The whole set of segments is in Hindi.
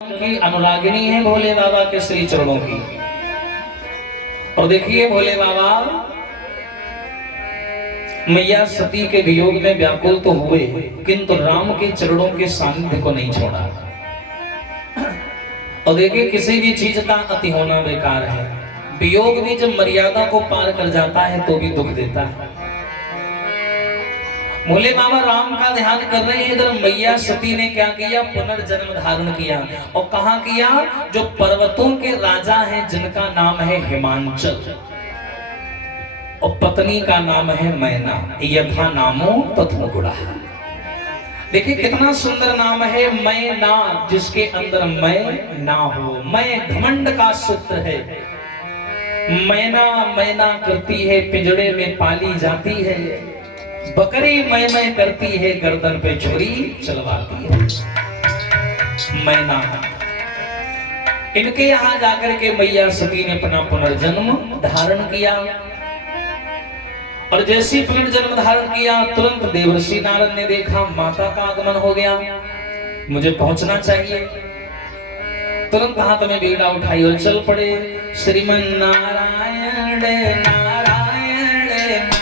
की अनुरागिनी है भोले बाबा के श्री चरणों की। और देखिए भोले बाबा मैया सती के वियोग में व्याकुल तो हुए, किंतु राम के चरणों के सानिध्य को नहीं छोड़ा। और देखिए किसी भी चीज का अति होना बेकार है। वियोग भी जब मर्यादा को पार कर जाता है तो भी दुख देता है। भोले बाबा राम का ध्यान कर रहे हैं, इधर मैया सती ने क्या किया, पुनर्जन्म धारण किया। और कहाँ किया? जो पर्वतों के राजा हैं जिनका नाम है हिमांचल, और पत्नी का नाम है मैना। यथा नामो तथा गुणा। देखिए कितना सुंदर नाम है मैना, जिसके अंदर मैं ना हो। मैं घमंड का सूत्र है। मैना मैना करती है, पिंजड़े में पाली जाती है। बकरी मैं करती है, गर्दन पे छुरी चलवाती है। मैना इनके यहां जाकर के मैया सती ने अपना पुनर्जन्म धारण किया। और जैसे पुनर्जन्म धारण किया, तुरंत देवर्षि नारद ने देखा माता का आगमन हो गया, मुझे पहुंचना चाहिए। तुरंत हाथ में बीड़ा उठाई और चल पड़े। श्रीमन नारायण नारायण नारायण।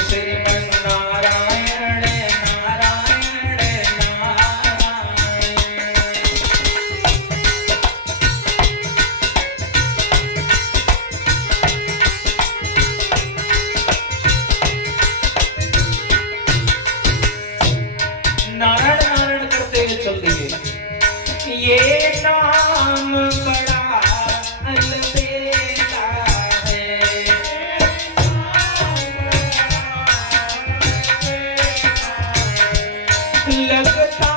श्रीमन नारायण नारायण नारायण नारायण करते हुए चल दिए। ये नाम बड़ा अलबेला है, लगता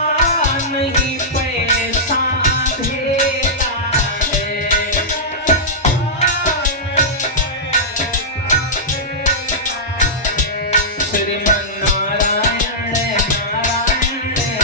नहीं पैसा धेला है। श्रीमन नारायण नारायण नारायण।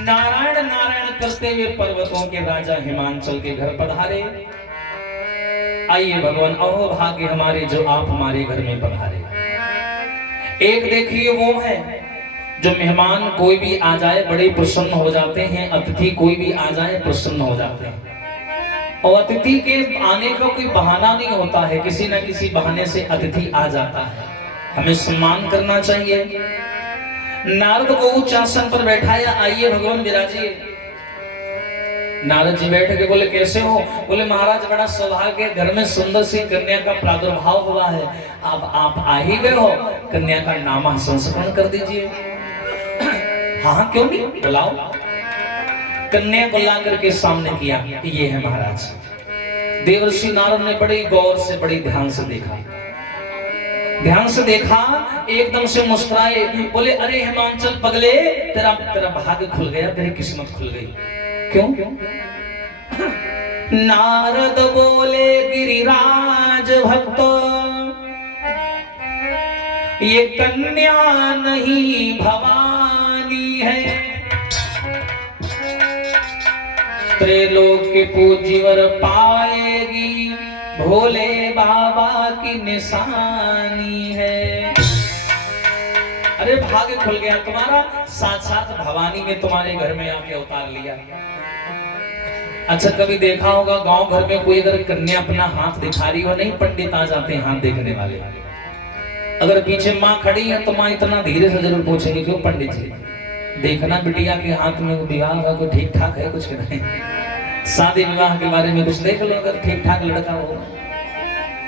नारायण नारायण करते हुए पर्वतों के राजा हिमांचल के घर पधारे। आइए भगवान, अहो भाग्य हमारे जो आप हमारे घर में पधारे। एक देखिए वो है जो मेहमान कोई भी आ जाए बड़े प्रसन्न हो जाते हैं, अतिथि कोई भी आ जाए प्रसन्न हो जाते हैं। और अतिथि के आने का कोई बहाना नहीं होता है, किसी न किसी बहाने से अतिथि आ जाता है। हमें सम्मान करना चाहिए। नारद को उच्च आसन पर बैठाया, आइए भगवान विराजिए। नारद जी बैठ के बोले कैसे हो? बोले महाराज बड़ा सौभाग्य है, घर में सुंदर सी कन्या का प्रादुर्भाव हुआ है। अब आप आ ही गए हो, कन्या का नाम संस्मरण कर दीजिए। हाँ क्यों नहीं, बुलाओ। कन्या को ला करके सामने किया, ये है महाराज। देवर्षि नारद ने बड़ी गौर से बड़ी ध्यान से देखा, ध्यान से देखा, एकदम से मुस्कुराए, बोले अरे हिमांचल पगले, तेरा तेरा भाग्य खुल गया, तेरी किस्मत खुल गई। क्यों? नारद बोले गिरिराज भक्त, ये कन्या नहीं भवानी है। त्रैलोक के पूज्यवर पाएगी, भोले बाबा की निशानी है। अरे भाग्य खुल गया तुम्हारा, साक्षात भवानी ने तुम्हारे घर में आके उतार लिया। अच्छा कभी देखा होगा गांव घर में कोई अगर कन्या अपना हाथ दिखा रही हो, नहीं पंडित आ जाते हैं हाथ देखने वाले। अगर पीछे माँ खड़ी है तो माँ इतना धीरे से जरूर पूछेगी क्यों पंडित जी, देखना बिटिया के हाथ में विवाह का कोई ठीक ठाक है कुछ नहीं, शादी विवाह के बारे में कुछ देख लो, अगर ठीक ठाक लड़का हो।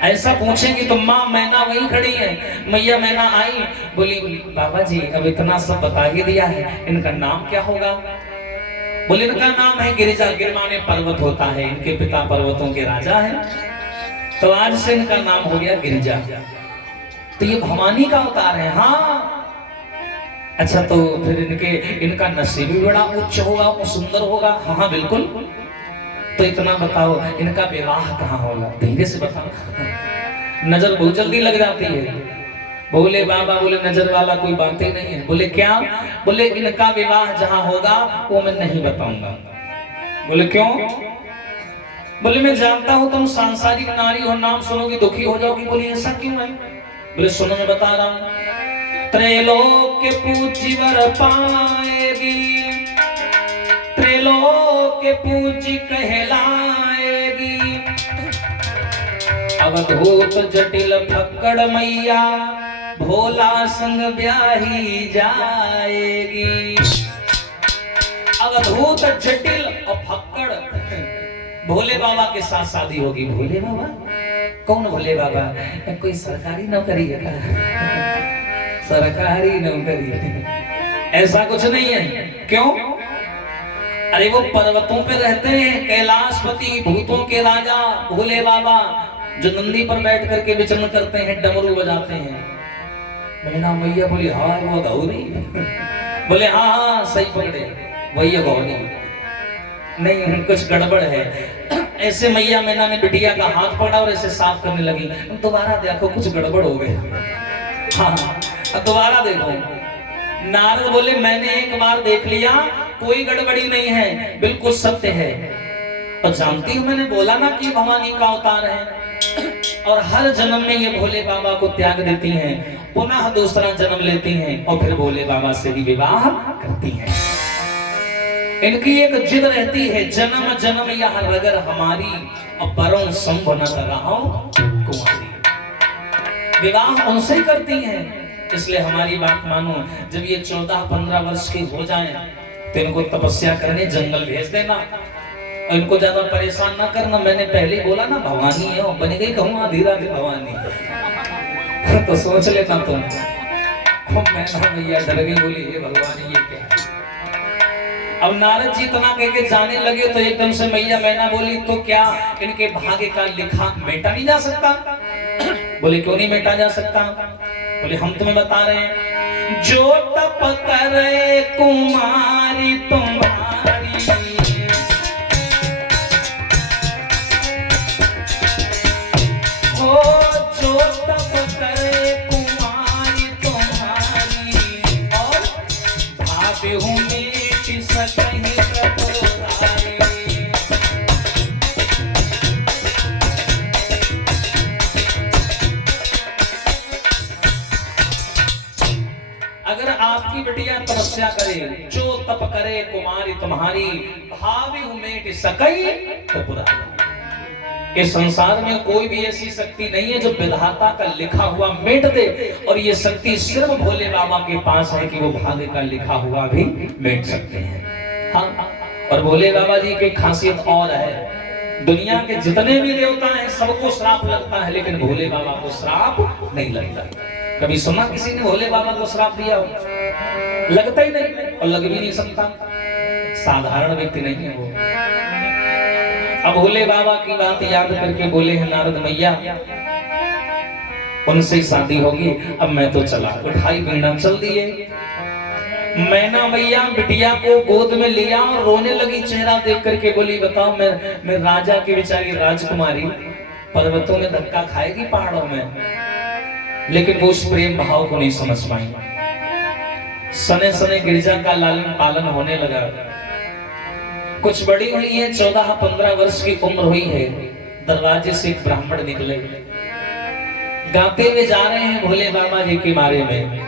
ऐसा पूछेंगे तो माँ मैना वहीं खड़ी है। मैया मैना आई, बोली बाबा जी अब इतना सब बता ही दिया है, इनका नाम क्या होगा? बोले इनका नाम है गिरिजा। गिरिमा में पर्वत होता है, इनके पिता पर्वतों के राजा हैं, तो आज से इनका नाम हो गया गिरिजा। तो ये भवानी का अवतार है। हाँ अच्छा, तो फिर इनका नसीब भी बड़ा उच्च होगा, सुंदर होगा। हाँ बिल्कुल। तो इतना बताओ इनका विवाह कहाँ होगा, धीरे से बताओ। नजर बहुत जल्दी लग जाती है। बोले बाबा, बोले नजर वाला कोई बात ही नहीं है। बोले क्या? बोले इनका विवाह जहां होगा वो मैं नहीं बताऊंगा। बोले क्यों? बोले मैं जानता हूं तुम सांसारिक नारी हो, नाम सुनोगी दुखी हो जाओगी। बोले ऐसा क्यों है? बोले सुनो मैं बता रहा हूं। त्रैलोक्य पूज्य वर पाएगी, त्रैलोक्य पूज्य कहलाएगी, अवधूत जटिल फक्कड़ मैया भोला संग ब्याही जाएगी। अवधूत जटिल और फक्कड़ भोले बाबा के साथ शादी होगी। भोले बाबा? कौन भोले बाबा? कोई सरकारी नौकरी है क्या? सरकारी नौकरी है? ऐसा कुछ नहीं है। क्यों? अरे वो पर्वतों पे रहते हैं, कैलाशपति, भूतों के राजा भोले बाबा, जो नंदी पर बैठ करके विचरण करते हैं, डमरू बजाते हैं। मैना मैया बोली हाँ वो गौरी। बोले हाँ हाँ सही पकड़े, वही है गौरी। नहीं कुछ गड़बड़ है। ऐसे मैया मैना ने बिटिया का हाथ पकड़ा और ऐसे साफ करने लगी। दोबारा देखो कुछ गड़बड़ हो गए। हाँ दोबारा देखो। नारद बोले मैंने एक बार देख लिया, कोई गड़बड़ी नहीं है, बिल्कुल सत्य है। और जानती हूँ मैंने बोला ना कि भवानी का अवतार है, और हर जन्म में ये भोले बाबा को त्याग देती हैं, पुनः दूसरा जन्म लेती हैं और फिर भोले बाबा से ही विवाह करती हैं। इनकी एक जिद रहती है, जन्म जन्म यह रगर हमारी, और बरों संभ न कर रहा कुमारी। विवाह उनसे ही करती हैं। इसलिए हमारी बात मानो, जब ये 14-15 वर्ष की हो जाएं तो इनको तपस्या करने जंगल भेज देना, और इनको ज्यादा परेशान ना करना। मैंने पहले बोला ना भवानी है, और बन गई कहूँ धीरा भवानी। तो सोच लेता तुम। मैं ना भैया डर गई, बोली ये भगवान ये क्या? अब नारद जी इतना कह के जाने लगे तो एकदम से मैया मैना बोली तो क्या इनके भाग्य का लिखा मेटा नहीं जा सकता? बोले क्यों नहीं मेटा जा सकता? बोले हम तुम्हें बता रहे हैं, जो तप करे कुमारी तुम्हारी, ओ जो तप करे कुमारी तुम्हारी, और भाभी हूँ मेट सकहीं प्रभुराई। अगर आपकी बिटिया तपस्या करे, जो तप करे कुमारी तुम्हारी, भावी उमेट सकई त्रिपुरारी। इस संसार में कोई भी ऐसी शक्ति नहीं है जो विधाता का लिखा हुआ मेट दे, और ये शक्ति सिर्फ भोले बाबा के पास है कि वो भाग्य का लिखा हुआ भी मेट सकते हैं। हाँ, और भोले बाबा जी की खासियत और है, दुनिया के जितने भी देवता हैं सबको श्राप लगता है, लेकिन भोले बाबा को श्राप नहीं लगता। कभी सुना किसी ने भोले बाबा को श्राप दिया हो? लगता ही नहीं, और लग भी नहीं सकता। साधारण व्यक्ति नहीं है वो। अब भोले बाबा की बात याद करके बोले हैं नारद मैया उनसे शादी होगी, अब मैं तो चला। उठाई वीणा चल दिए। मैना मैया बिटिया को गोद में लिया और रोने लगी। चेहरा देख करके बोली बताओ मैं राजा की बेचारी राजकुमारी पर्वतों में धक्का खाएगी पहाड़ों में? लेकिन वो उस प्रेम भाव को नहीं समझ पाई। सने सने गिरजा का लालन पालन होने लगा। कुछ बड़ी हुई है, 14-15 वर्ष की उम्र हुई है। दरवाजे से एक ब्राह्मण निकले, गाते हुए जा रहे हैं भोले बाबा जी के बारे में,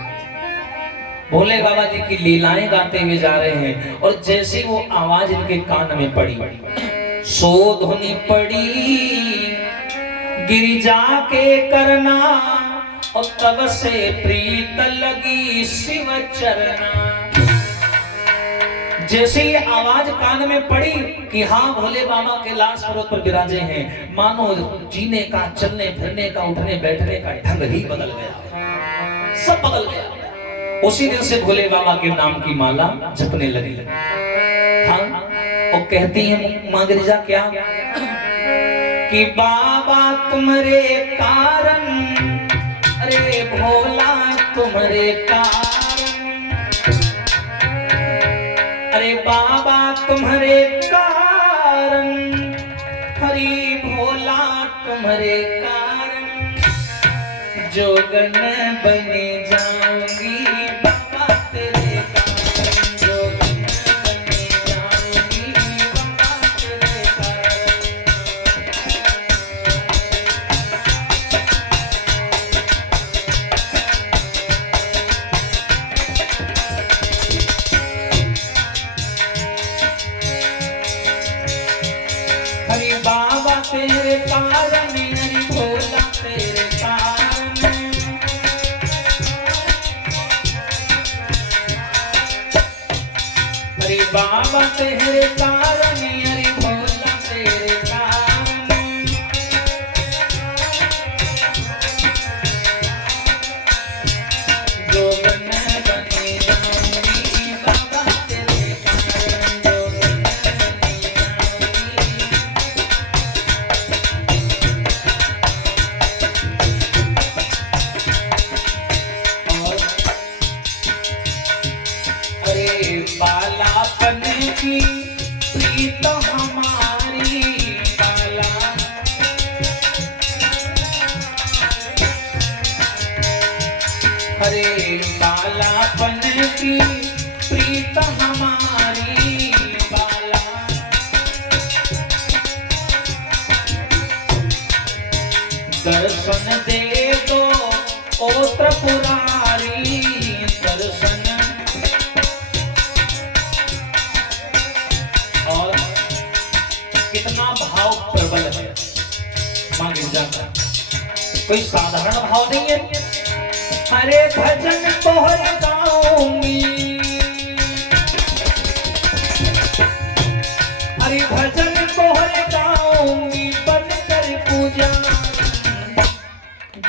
भोले बाबा जी की लीलाएं गाते हुए जा रहे हैं। और जैसे वो आवाज इनके कान में पड़ी, सो धुनी पड़ी गिरिजा के करना, और तब से प्रीत लगी शिव चरना। जैसे ये आवाज कान में पड़ी कि हाँ भोले बाबा के लाश पर्वत पर विराजे हैं, मानो जीने का, चलने फिरने का, उठने बैठने का ढंग ही बदल गया, सब बदल गया। उसी दिन से भोले बाबा के नाम की माला जपने लगी। हाँ, और कहती है मां गिरिजा क्या कि बाबा तुम्हारे कारण, अरे भोला तुम्हारे कारण, अरे बाबा तुम्हारे कारण, हरि भोला तुम्हारे कारण, जोगन बनी जाऊंगी बाबा तेरे कारण, जोगन बनी जाऊंगी बाबा तेरे कारण। हरि बाबा तेरे कारण, हरि भोला तेरे कारण, हरि बाबा तेरे कारण, हरि भोला तेरे कारण। जोगन बनी जाऊंगी बाबा तेरे कारण, जोगन बनी जाऊंगी। अरे बालापन की प्रीत हमारी बाला, अरे बालापन की प्रीत हमारी बाला। दर्शन दे दो ओ त्रिपुरारी, दर्शन। और कितना भाव प्रबल है मां गिरजा का, कोई साधारण भाव नहीं है। हरे भजन तोहरे गाऊंगी, हरे भजन तोहरे गाऊंगी बनकर पूजा,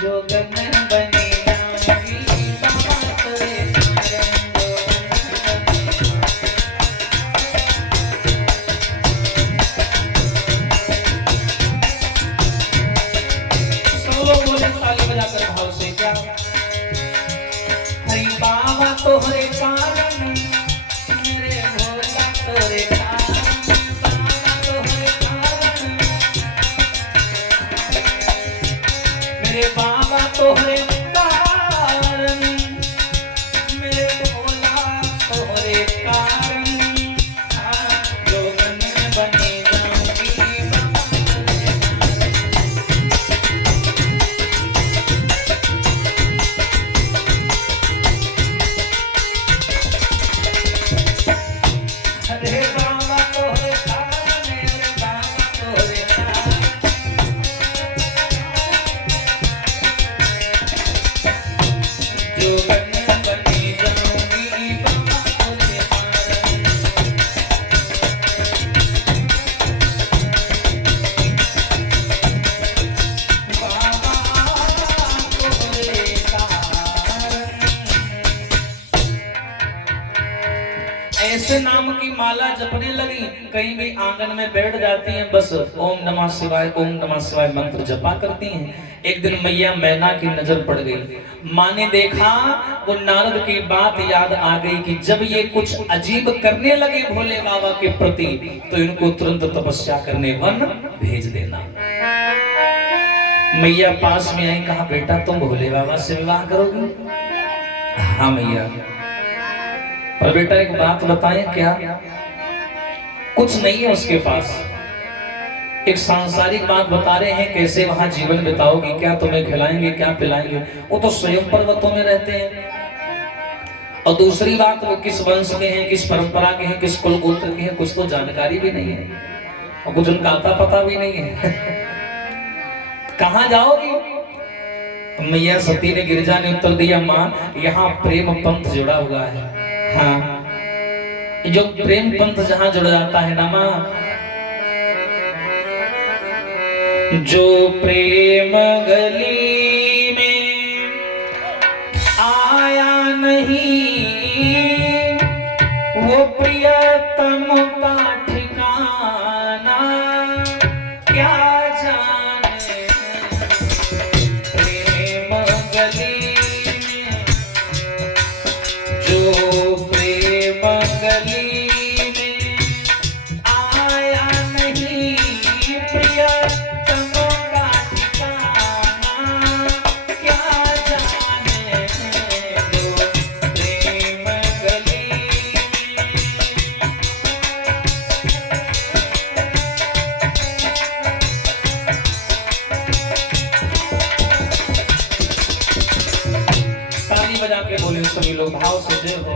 जोगन बनी जाऊंगी बाबा तेरे कारण, सोलो बोले ताली बजाकर भाव से क्या। हरि बाबा तोहरे कारण, मेरे भोला तोरे कारण, बाबा तोहरे कारण, मेरे बाबा तोहरे कारण, मेरे भोला तोहरे कारण। जोगन बनी जाऊंगी बाबा तेरे कारण। हरे बाबा तोहरे कारण, हरे बाबा तोहरे कारण। जोगन बनी जाऊंगी बाबा तेरे कारण। बाबा तोहरे कारण। ऐसे नाम की माला जपने लगी, कहीं भी आंगन में बैठ जाती हैं, बस ओम नमः शिवाय ओम नमः शिवाय मंत्र जपा करती हैं। एक दिन मैया मैना की नजर पड़ गई। माँ ने देखा, वो नारद की बात याद आ गई कि जब ये कुछ अजीब करने लगे भोले बाबा के प्रति, तो इनको तुरंत तपस्या करने वन भेज देना। मैया पास में आई, कहा बेटा तुम भोले बाबा से विवाह करोगी? हाँ मैया। पर बेटा एक बात बताएं, क्या? कुछ नहीं है उसके पास, एक सांसारिक बात बता रहे हैं, कैसे वहां जीवन बिताओगी, क्या तुम्हें खिलाएंगे, क्या पिलाएंगे? वो तो स्वयं पर्वतों में रहते हैं। और दूसरी बात, वो किस वंश के हैं, किस परंपरा के हैं, किस कुल गोत्र के हैं, कुछ तो जानकारी भी नहीं है, और कुछ उनका आता पता भी नहीं है। कहाँ जाओगी? मैया सती ने, गिरिजा ने उत्तर दिया, माँ यहाँ प्रेम पंथ जुड़ा हुआ है। हाँ, जो प्रेम पंथ जहां जुड़ जाता है ना माँ, जो प्रेम गली में आया नहीं, वो प्रियतम का ठिकाना क्या जाने। प्रेम गली में, जो प्रेम गली में आया नहीं, प्रियतम का ठिकाना क्या जाने। बजा के बोले सभी लोग भाव से जय हो।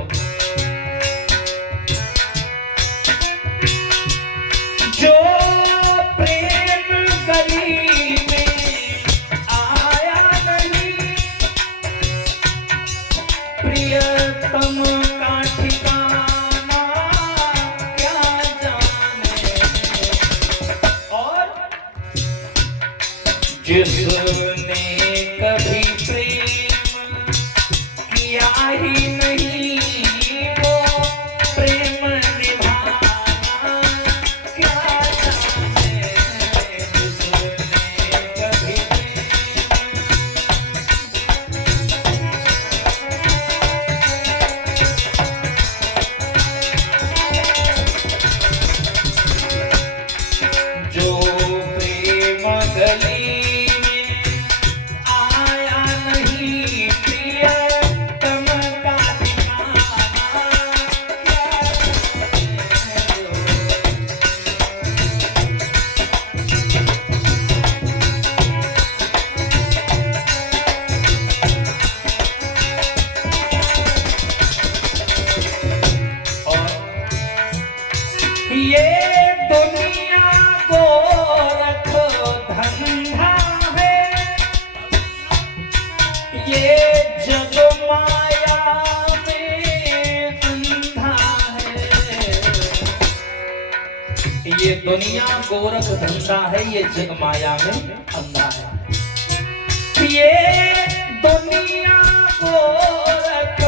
जो प्रेम गली में आया नहीं, प्रियतम का ठिकाना क्या जाने, और जिसने कभी प्रेम किया ही नहीं, वो प्रेम निभाना क्या जाने, जिसने कभी जो प्रेम गली ये दुनिया गोरख धंधा है, ये जग माया में अंधा है, ये दुनिया गोरख धंधा है, ये जग माया में अंधा है। ये दुनिया गोरख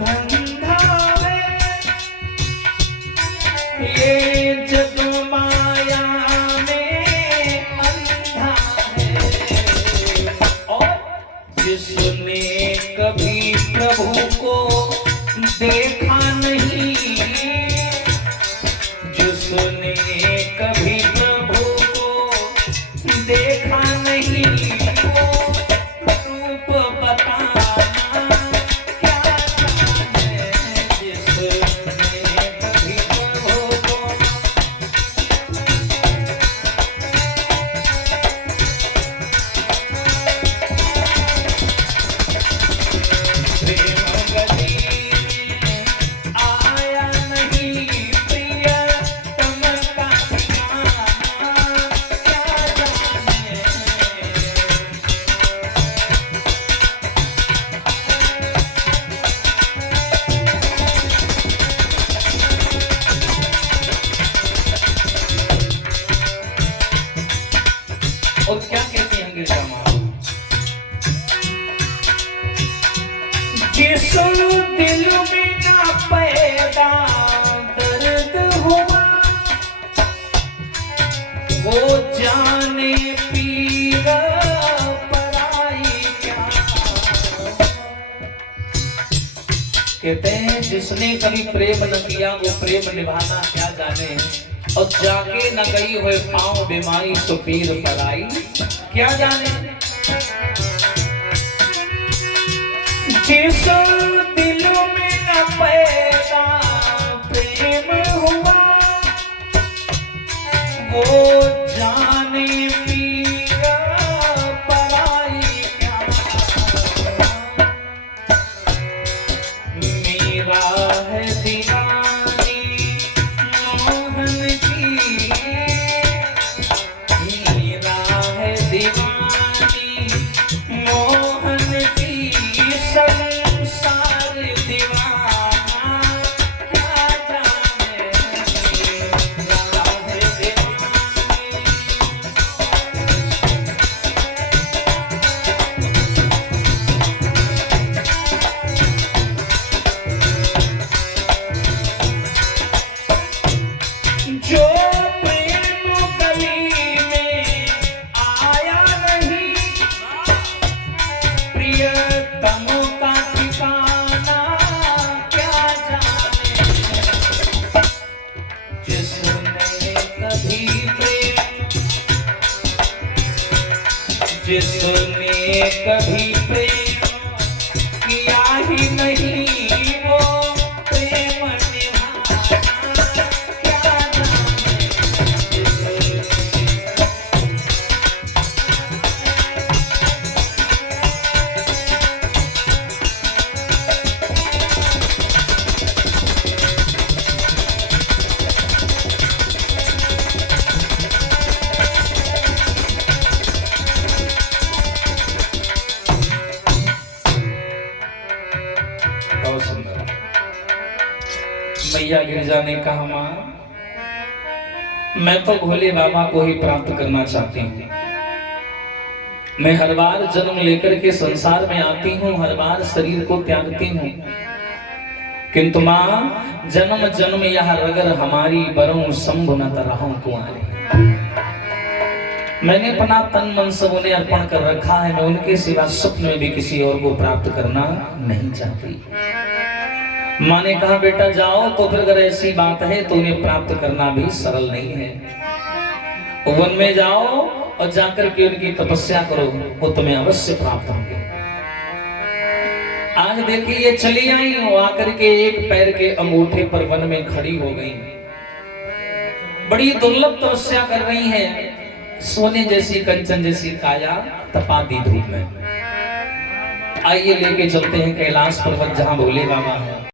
धंधा है, ये जग माया में अंधा है, और जिसने कभी प्रभु को देखा नहीं, जिसने कभी प्रभु को देखा नहीं, वो रूप बताना क्या जाने, जिसने कभी प्रभु को प्रेम गली में आया नहीं, प्रियतम का ठिकाना क्या जाने, और क्या कहते हैं गिरजा माँ, जिस दिल में ना पैदा दर्द हुआ, वो जाने पीर पराई क्या। कहते हैं जिसने कभी प्रेम न किया, वो प्रेम निभाना क्या जाने, और जाके न गई हुए पाँव बीमारी सो पीर पराई क्या जाने। जिस दिल में न पैदा प्रेम हुआ, वो जाने पीर पराई क्या। मेरा है दीवानी मोहन की, मेरा है दीवानी मोहन की, संसार दीवाना क्या जाने, मेरा है दीवानी। जो प्रेम गली में आया नहीं, प्रियतम का ठिकाना क्या जाने, जिसने कभी प्रेम, जिसने कभी प्रेम किया ही नहीं, वो प्रेम निभाना क्या जाने, जिसने मैया गिरिजा ने कहा, माँ मैं तो भोले बाबा को ही प्राप्त करना चाहती हूँ। मैं हर बार जन्म लेकर के संसार में आती हूँ, हर बार शरीर को त्यागती हूँ, किंतु माँ जन्म जन्म यह रगर हमारी बरों संभ न तरहों कुंवारी। मैंने अपना तन मन सब उन्हें अर्पण कर रखा है, मैं उनके सिवा स्वप्न में भी किसी और को प्राप्त करना नहीं चाहती। माँ ने कहा बेटा जाओ, तो फिर अगर ऐसी बात है तो उन्हें प्राप्त करना भी सरल नहीं है। वन में जाओ और जाकर के उनकी तपस्या करो, वो तुम्हें अवश्य प्राप्त होंगे। आज देखिए ये चली आई हो, आकर के एक पैर के अंगूठे पर वन में खड़ी हो गई, बड़ी दुर्लभ तपस्या कर रही हैं। सोने जैसी कंचन जैसी काया तपा दी धूप में। आइए लेके चलते हैं कैलाश पर्वत जहां भोले बाबा हैं।